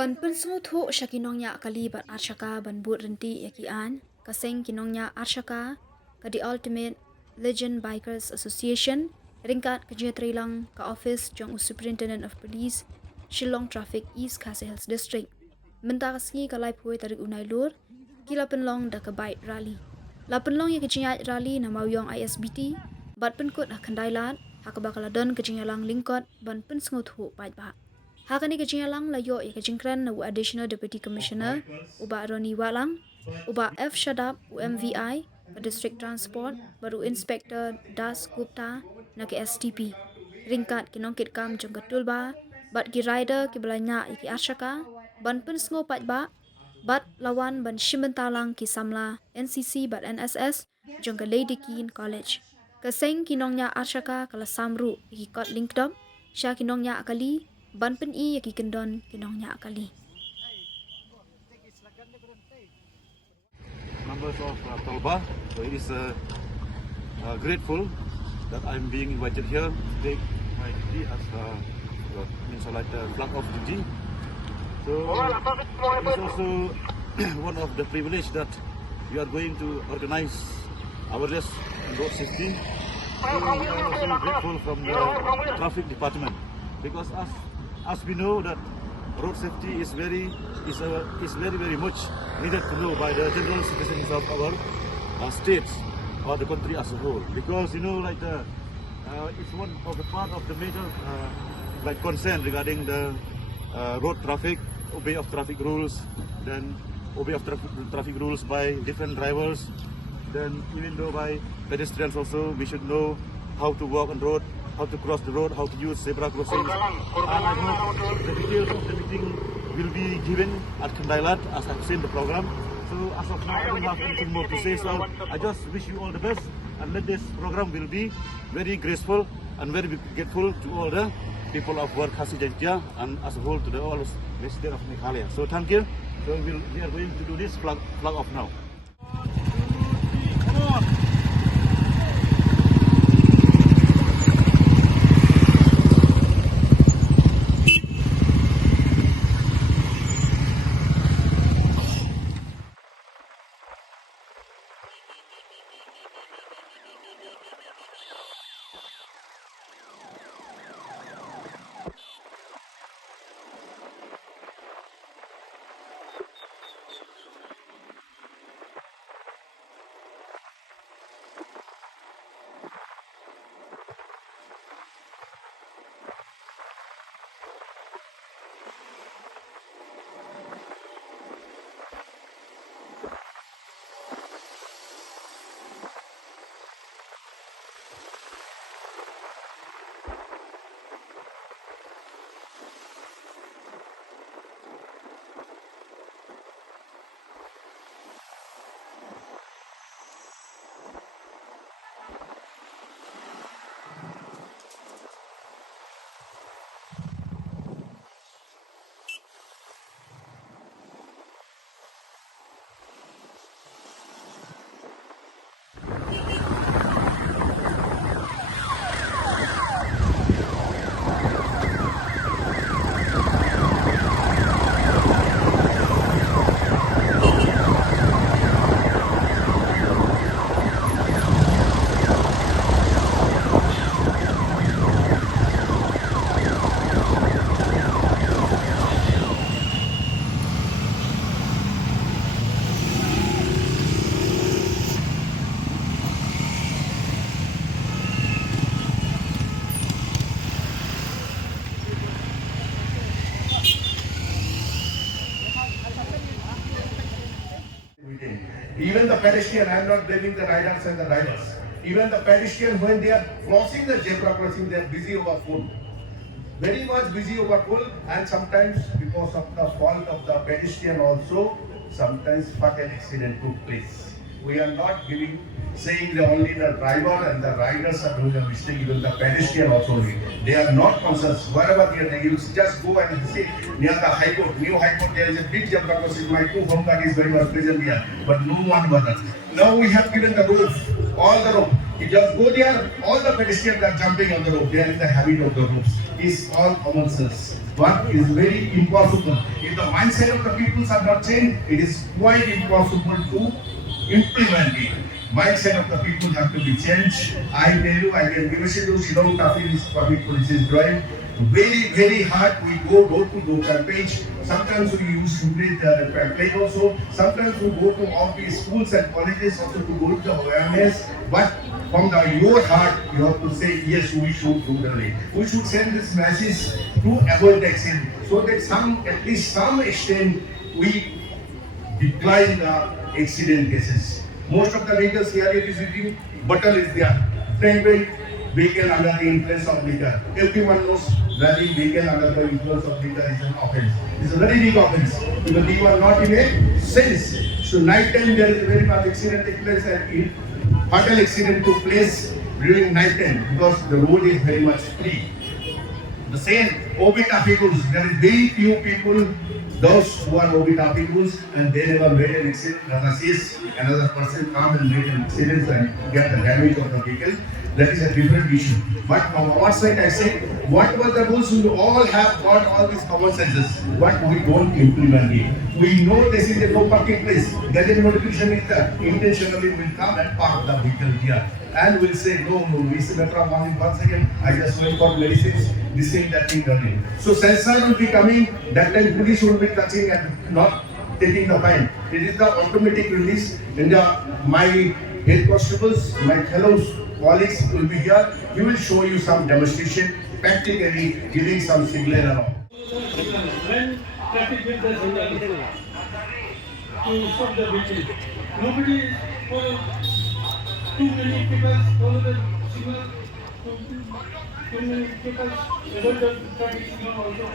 Ban Pynsngewthuh shakinong Ñiah kali bat Ar-Shaka ban but renti yakian kaseng kinong Ñiah Ar-Shaka ka the Ultimate Legend Bikers Association ringkat kerja terilang ka office jong Superintendent of Police Shillong Traffic East Khasi Hills District mentaksi kalai pui tarik unai lur kila penlong da ka bike rally la penlong ya kejiat rally na mawyong ISBT bat penkut akan dailat hakabakaladon kejingalang lingkot ban Pynsngewthuh bait ba Hakani kejingalang layo ya kejingkran na Additional Deputy Commissioner uba Roni Walang uba F Shadab UMVI ka District Transport baru Inspector Das Gupta na ke STP ringkat kinongkit kam jong ka Tulba bat ki rider ki belanya ki Ar-Shaka ban Pynsngewthuh pat ba bat lawan ban Shimentalang ki Samla NCC bat NSS jong ka Lady Keen College kaseng kinong Ñiah Ar-Shaka kala samru ki kot linkdom sya kinong Ñiah akali ban pen i yaki kendon kinong Ñiah akali. Members of Tulba, so it is grateful that I'm being invited here to take my duty as flag of duty. So it's also one of the privilege that we are going to organize awareness on road safety. So we are also grateful from the traffic department because as we know that road safety is very much needed to know by the general citizens of our states or the country as a whole, because it's one of the part of the major concern regarding the road traffic, obey of traffic rules, then obey of traffic rules by different drivers, then even though by pedestrians also we should know how to walk on road, how to cross the road, how to use zebra crossings. And I hope the details of the meeting will be given at Kandailat as I've seen the program. So as of now, I don't have anything more to say. So I just wish you all the best, and let this program will be very graceful and very grateful to all the people of War Khasi Jaitia and as a whole to the all residents of Meghalaya. So thank you. So we are going to do this flag off now. Come on. Even the pedestrian, I am not blaming the riders and the drivers. Even the pedestrian, when they are crossing the zebra crossing, they are busy over full. Very much busy over full, and sometimes because of the fault of the pedestrian also, sometimes fatal accident took place. We are not saying that only the driver and the riders are doing a mistake, even the pedestrian also. They are not conscious. Wherever they are, you just go and see near the High Court, new High Court, there is a big zebra crossing. My two home guard is very well present here, but no one bothered. Now we have given the rope, all the rope. You just go there, all the pedestrians are jumping on the rope. They are in the habit of the ropes. It's all common sense. work is very impossible. If the mindset of the people are not changed, it is quite impossible to implement it. Mindset of the people have to be changed. I tell you, I can give you Shillong Traffic Public Police's drive. Very hard. We go door to door campaigns. Sometimes we use play also. Sometimes we go to all these schools and colleges also to build the awareness. But from your heart, you have to say yes. We should do the right. We should send this message to avoid the accident, so that at least some extent we decline the accident cases. Most of the vehicles here it is written, bottle is there. Driving vehicle under the influence of liquor. Everyone knows driving vehicle under the influence of liquor is an offense. It's a very big offense because you are not in a sense. So night time there is a very much accident take place and fatal accident took place during night time because the road is very much free. The same OB traffic rules, there is very few people, those who are OB traffic rules and they never made an accident, another person come and make an accident and get the damage of the vehicle. That is a different issue. But from our side, I said, what were the rules? We all have got all these common senses, but we don't implement it. We know this is a no parking place. Gadget notification is that intentionally will come and park the vehicle here. And we'll say, no, it's a matter of once again, I just went for medicines, this thing, that thing, that thing. So sensor will be coming, that time police will be touching and not taking the fine. It is the automatic release. And my head constables, my fellows, colleagues will be here. We will show you some demonstration, practically giving some signal and all. When traffic gives the signal to stop the vehicle, nobody is too many people follow the signal, too many people avoid the traffic signal also.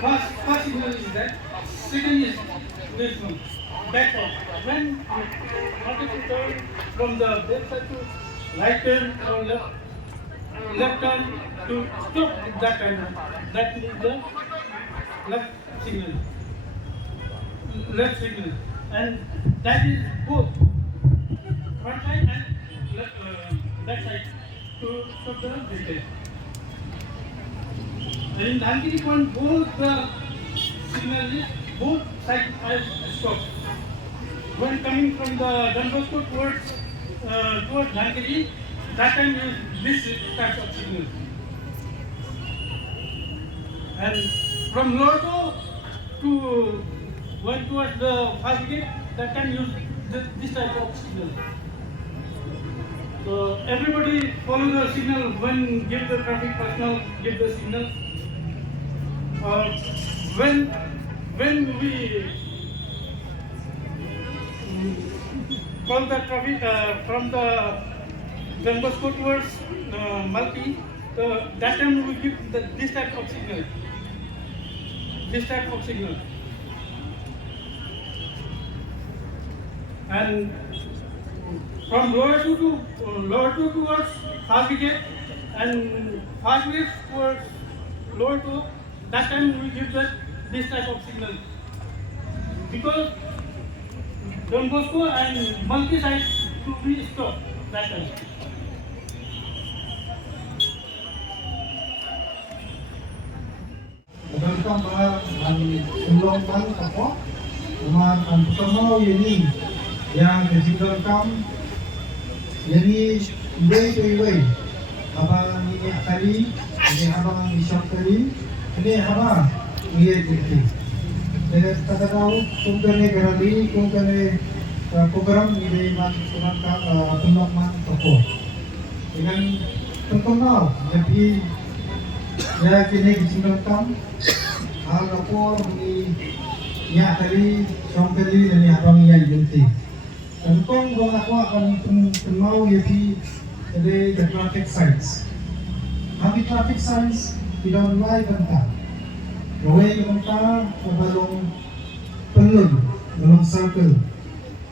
First signal is that, second is this one, back off. When wanted to turn from the left side to right turn or left turn to stop that time, that is the left signal, and that is both front side and back side to stop the vehicle. In Dhankiri point, both the signals, both sides are stopped. When coming from the Don Bosco towards Dhankiri, that time is this type of signal. And from Lorto to going towards the fast gate, that time use this type of signal. So everybody follow the signal when give the traffic personnel give the signal. When we call the traffic from the Don Bosco towards Malki, that time we give this type of signal. And from lower to towards fast gate and fast gate towards lower to, that time we give this type of signal. Because Don Bosco and Malki side to be stopped that time. Welcome ang ulong man ako. Ang pertama ini yang ditinggalkan ini way. Abang Ñiah kali, ini abang Ar-Shaka kali, ini Haba Ñiah kali. Jadi kata tahu kumpulnya kerali, kumpulnya program ini penuh man toko. Dengan pertama jadi ya kini ditinggalkan. Hal kapor ni Ñiah kali, Ar-Shaka kali dan ni abang Ñiah kali. Tentang kung ako ang tumaw yapi the traffic signs. Happy traffic signs tidak mulai banta. Gawin banta kebalong pelun, balong circle,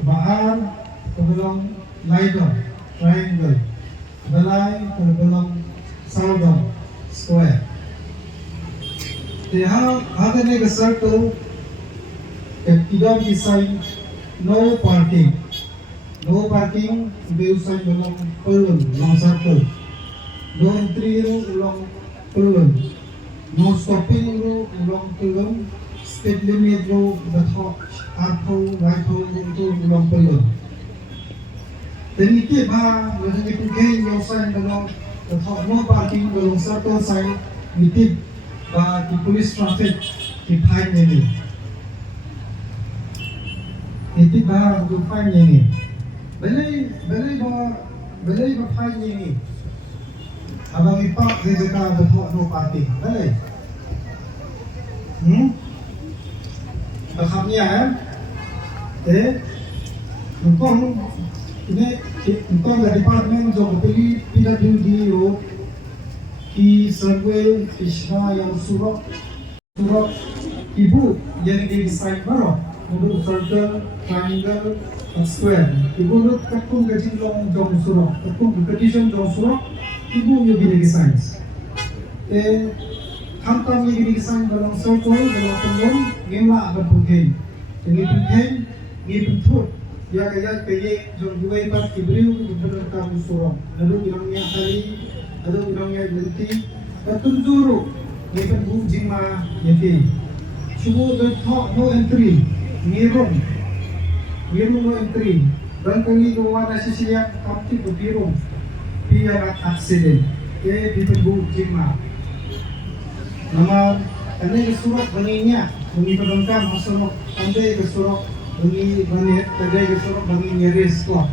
kebaan, kebalong ladder, triangle, balai, kebalong saldong, square. Di ada ni ke circle, tidak design no parking. No parking, usai dalam pelun, long circle. No entry dalam pelun. no stopping rule along Tulum, speed limit rule the top, arco, right hole along Tulum. Then you keep when you can gain your sign along the top, no parking along circle sign, you keep the police traffic behind me. Itu bah rupanya ni. Balai ba fine ni. Abang ipak dia dekat betul no parking. Balai. Bakapnya engkau ini engkau dari department jauh beli PWD ki survey isha yang surat ibu yang design baru untuk circle, triangle, square. Ibu lu kakung kecil long jong surat, kakung petition jong surat, ibu yang gini design. Kantor yang gini design dalam circle, dalam pengum, gemla akan pungkin. Ini bentuk. Ya kayak jong dua pas ibu benar kamu surat. Lalu bilangnya hari, lalu bilangnya nanti, datun juru, ini bentuk jima yaki. Subuh no entry. Mirung no entry. Barangkali gawa na siya kapti ko birong. Piya accident. Dipenggu jima. Nama ane kesurat banginya. Bangi pedongkam masuk pandai kesurat bangi banget. Pandai kesurat bangi nyaris ko.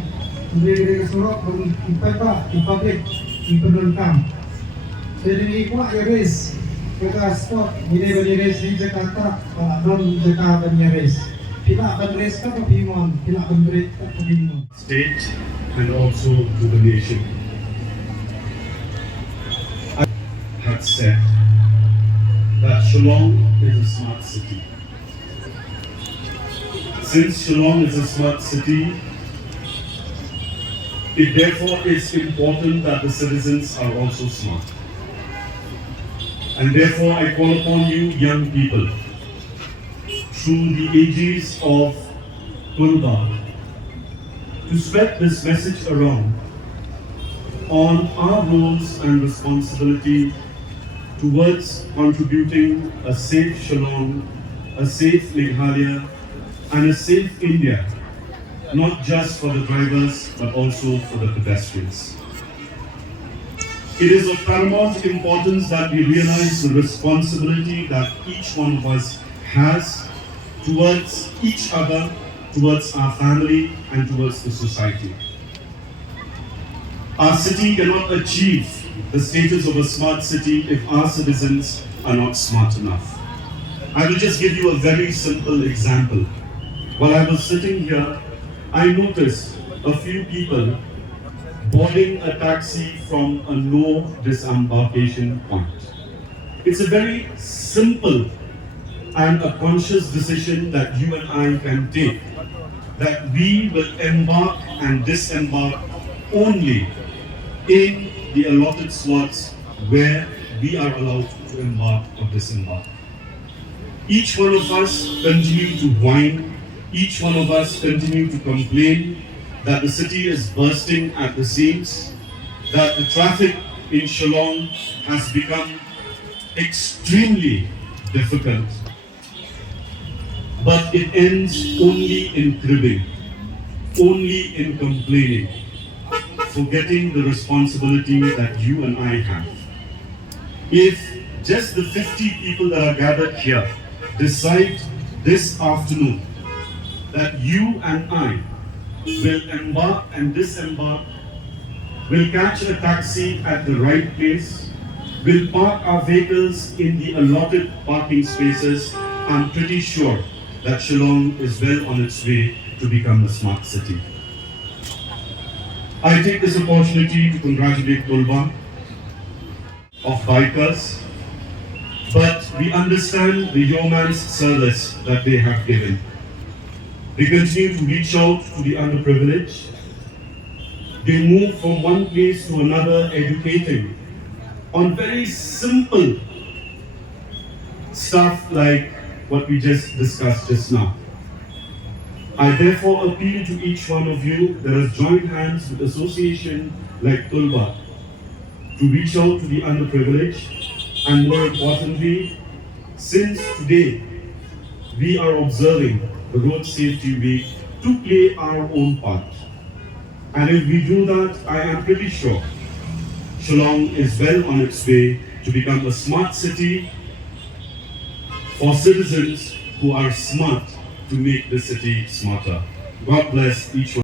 Pandai kesurat bangi ipapa ipabrik ipedongkam. Jadi ko nyaris. Kita spot ini bernyaris di Jakarta, non Jakarta bernyaris. Tidak bernyaris kan Pimon, tidak bernyaris kan Pimon. State and also to the nation. I had said that Shillong is a smart city. Since Shillong is a smart city, it therefore is important that the citizens are also smart. And therefore I call upon you young people, through the ages of Tulba, to spread this message around on our roles and responsibility towards contributing a safe Shillong, a safe Meghalaya, and a safe India, not just for the drivers but also for the pedestrians. It is of paramount importance that we realize the responsibility that each one of us has towards each other, towards our family, and towards the society. Our city cannot achieve the status of a smart city if our citizens are not smart enough. I will just give you a very simple example. While I was sitting here, I noticed a few people boarding a taxi from a no disembarkation point. It's a very simple and a conscious decision that you and I can take, that we will embark and disembark only in the allotted slots where we are allowed to embark or disembark. Each one of us continue to whine, each one of us continue to complain that the city is bursting at the seams, that the traffic in Shillong has become extremely difficult. But it ends only in cribbing, only in complaining, forgetting the responsibility that you and I have. If just the 50 people that are gathered here decide this afternoon that you and I will embark and disembark, will catch a taxi at the right place, will park our vehicles in the allotted parking spaces, I'm pretty sure that Shillong is well on its way to become a smart city. I take this opportunity to congratulate Tulba of bikers, but we understand the yeoman's service that they have given. They continue to reach out to the underprivileged. They move from one place to another educating on very simple stuff like what we just discussed just now. I therefore appeal to each one of you that has joined hands with association like Tulba to reach out to the underprivileged, and more importantly, since today we are observing the Road Safety Week, to play our own part. And if we do that, I am pretty sure Shillong is well on its way to become a smart city for citizens who are smart to make the city smarter. God bless each one.